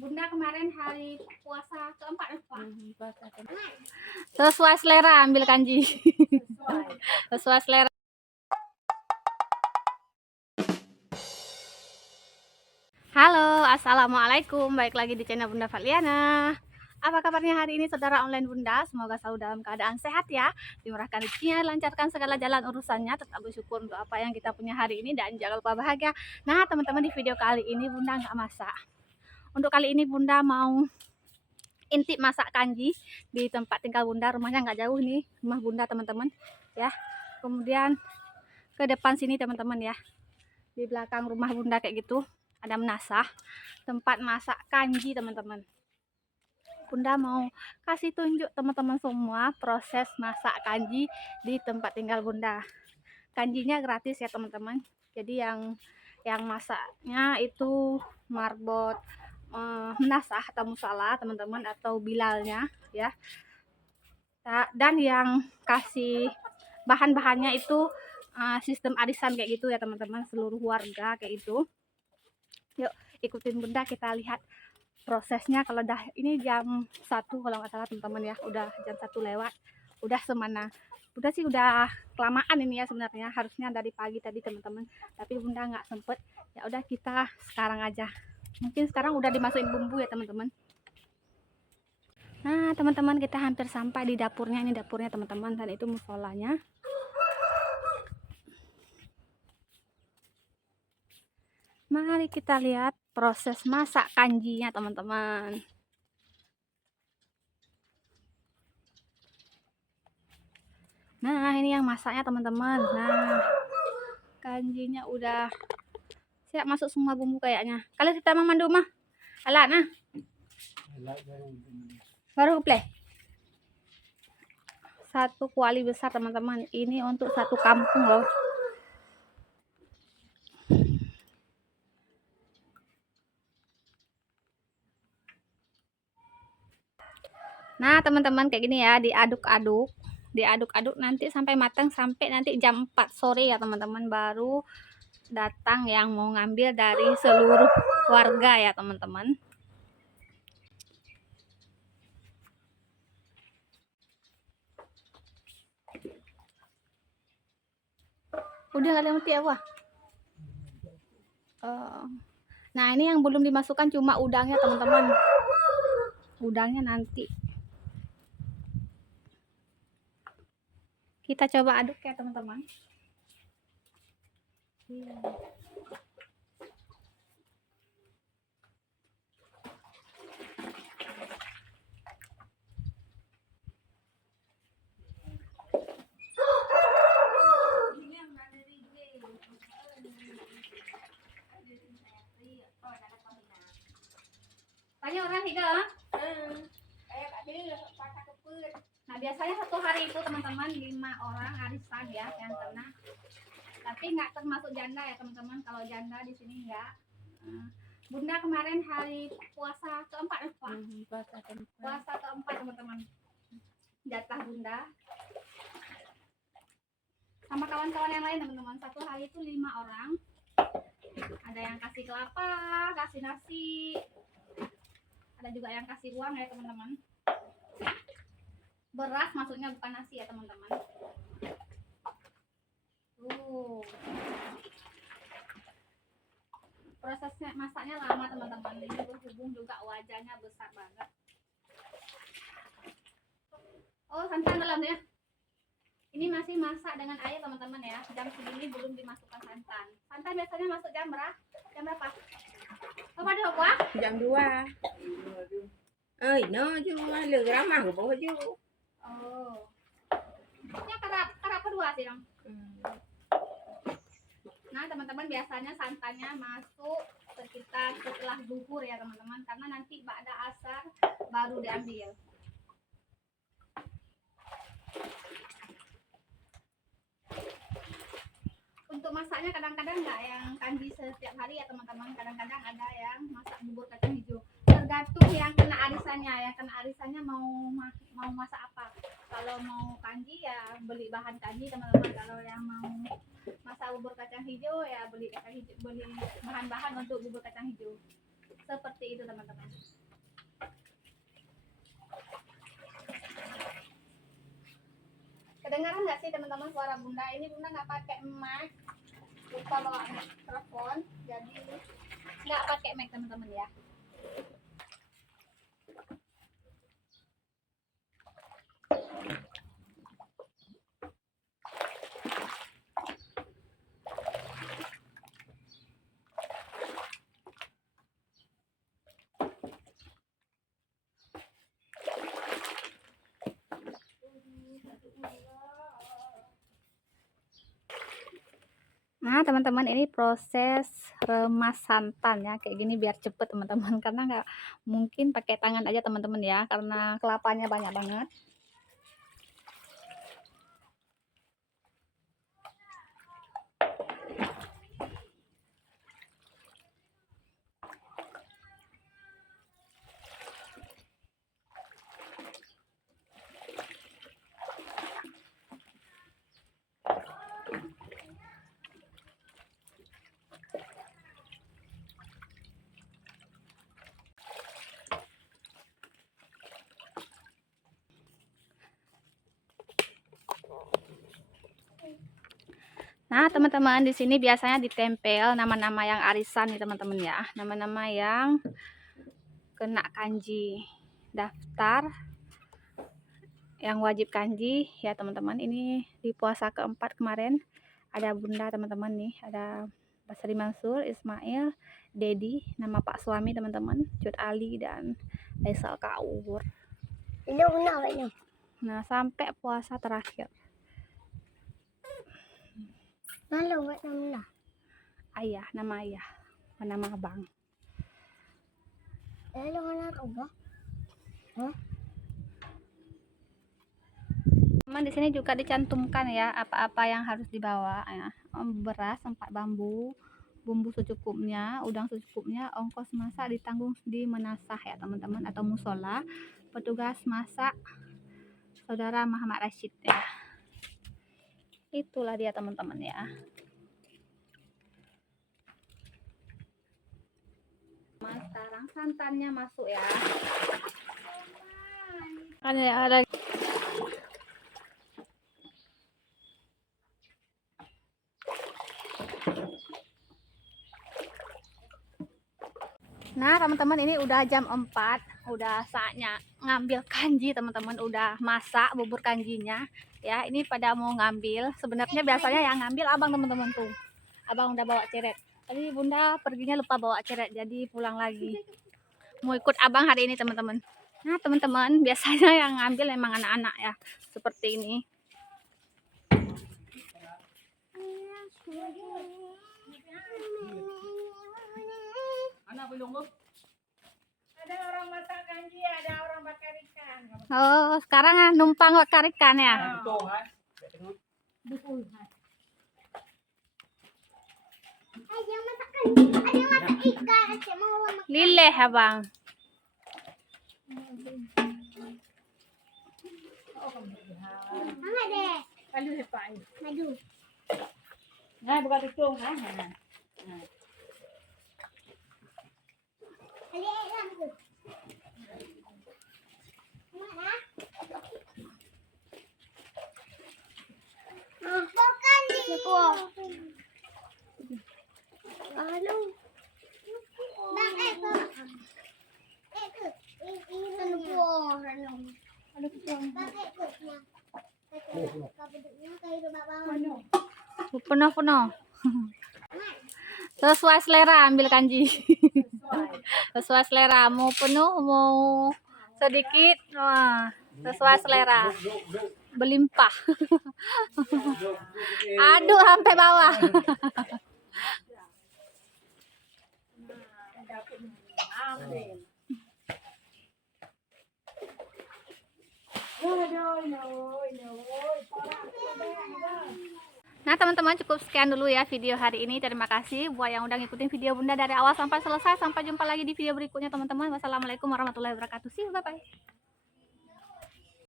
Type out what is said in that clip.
Bunda kemarin hari puasa keempat Pak. Sesuai selera ambil kanji. Sesuai selera. Halo, assalamualaikum. Baik lagi di channel Bunda Valiana. Apa kabarnya hari ini saudara online Bunda? Semoga selalu dalam keadaan sehat ya. Dimurahkan rezekinya, lancarkan segala jalan urusannya. Tetap bersyukur untuk apa yang kita punya hari ini dan jangan lupa bahagia. Nah teman-teman, di video kali ini Bunda nggak masak. Untuk kali ini Bunda mau intip masak kanji di tempat tinggal Bunda. Rumahnya nggak jauh nih, rumah Bunda teman-teman ya. Kemudian ke depan sini teman-teman ya, di belakang rumah Bunda kayak gitu ada menasah tempat masak kanji teman-teman. Bunda mau kasih tunjuk teman-teman semua proses masak kanji di tempat tinggal Bunda. Kanjinya gratis ya teman-teman, jadi yang masaknya itu marbot menasah atau musala teman-teman, atau bilalnya ya. Dan yang kasih bahan-bahannya itu sistem arisan kayak gitu ya teman-teman, seluruh warga kayak itu. Yuk ikutin Bunda, kita lihat prosesnya. Kalau dah ini jam 1 kalau nggak salah teman-teman ya, udah jam 1 lewat, udah semana. Bunda sih udah kelamaan ini ya sebenarnya, harusnya dari pagi tadi teman-teman, tapi Bunda nggak sempet. Ya udah kita sekarang aja, mungkin sekarang udah dimasukin bumbu ya teman-teman. Nah teman-teman, kita hampir sampai di dapurnya. Ini dapurnya teman-teman, dan itu musolanya. Mari kita lihat proses masak kanjinya teman-teman. Nah ini yang masaknya teman-teman. Nah kanjinya udah siap masuk semua bumbu kayaknya. Kalau kita mau mandu mah alat nah baru play. Satu kuali besar teman-teman, ini untuk satu kampung loh. Nah teman-teman, kayak gini ya, diaduk-aduk nanti sampai matang, sampai nanti jam 4 sore ya teman-teman, baru datang yang mau ngambil dari seluruh warga ya teman-teman. Udah kalian ngerti apa? Nah ini yang belum dimasukkan cuma udangnya teman-teman. Udangnya nanti kita coba aduk ya teman-teman. Tanya orang tidak? Nah biasanya satu hari itu teman-teman 5 orang arisan ya yang kena, tapi nggak termasuk janda ya teman-teman. Kalau janda di sini enggak. Bunda kemarin hari puasa keempat Pak. Puasa keempat teman-teman, jatah Bunda sama kawan-kawan yang lain teman-teman. Satu hari itu 5 orang. Ada yang kasih kelapa, kasih nasi, ada juga yang kasih uang ya teman-teman. Beras maksudnya, bukan nasi ya teman-teman. Prosesnya masaknya lama teman-teman. Ini berhubung juga wajahnya besar banget. Oh santan dalam ya. Ini masih masak dengan air teman-teman ya. Jam segini belum dimasukkan santan. Santan biasanya masuk jam berapa? Jam berapa? Apa dia apa? Jam 2. No chứ lừa ramah của bố chứ. Oh. Ini karap kedua sih dong. Nah teman-teman, biasanya santannya masuk sekitar setelah zuhur ya teman-teman, karena nanti ba'da asar baru diambil. Untuk masaknya kadang-kadang nggak yang kanji setiap hari ya teman-teman. Kadang-kadang ada yang masak bubur kacang hijau. Tergantung yang kena arisannya. Yang kena arisannya mau masak apa. Kalau mau kanji ya beli bahan kanji teman-teman. Kalau yang mau masak bubur kacang hijau ya beli bahan-bahan untuk bubur kacang hijau. Seperti itu teman-teman. Kedengaran nggak sih teman-teman suara bunda? Ini bunda nggak pakai mic, lupa bawa mikrofon, jadi nggak pakai mic teman-teman ya. Nah teman-teman, ini proses remas santan ya, kayak gini biar cepet teman-teman, karena nggak mungkin pakai tangan aja teman-teman ya, karena kelapanya banyak banget. Nah, teman-teman, di sini biasanya ditempel nama-nama yang arisan nih, teman-teman ya. Nama-nama yang kena kanji daftar yang wajib kanji ya, teman-teman. Ini di puasa keempat kemarin ada bunda, teman-teman nih. Ada Basri Mansur, Ismail, Dedi, nama Pak suami, teman-teman, Cut Ali dan Faisal Kaur. Ini benar ini. Nah, sampai puasa terakhir. Halo, buat nama. Ayah, nama ayah, nama abang. Halo, mana apa? Hah? Teman, di sini juga dicantumkan ya apa-apa yang harus dibawa ya. Beras 4 bambu, bumbu secukupnya, udang secukupnya, ongkos masak ditanggung di menasah ya teman-teman, atau musola. Petugas masak Saudara Muhammad Rashid ya. Itulah dia teman-teman ya. Sekarang santannya masuk ya. Ada Nah teman-teman, ini udah jam 4, udah saatnya ngambil kanji teman-teman, udah masak bubur kanjinya ya. Ini pada mau ngambil, sebenarnya biasanya yang ngambil abang teman-teman tuh. Abang udah bawa ceret, tadi bunda perginya lupa bawa ceret, jadi pulang lagi mau ikut abang hari ini teman-teman. Nah teman-teman, biasanya yang ngambil emang anak-anak ya, seperti ini. Ada orang masak kanji, ada orang bakar ikan. Oh, sekarang numpang bakar ikan ya. Ada yang masak kanji, ada yang masak ikan. Acik mau makan. Lileh abang. Hangat deh. Aduh, hebat. Madu. Nah, buka tutup, ha. Ali ayam tu. Mana? Bukan ni. Anu. Bang ke? Ke. Ini puang. Ada puang. Bang ke. Kau duduknya kayak bawah. Penuh-penuh. Sesuai selera ambil kanji. Sesuai selera, mau penuh mau sedikit, wah sesuai selera, berlimpah. Aduk sampai bawah. Nah teman-teman, cukup sekian dulu ya video hari ini. Terima kasih buat yang udah ngikutin video bunda dari awal sampai selesai. Sampai jumpa lagi di video berikutnya teman-teman. Wassalamualaikum warahmatullahi wabarakatuh. See you, bye bye.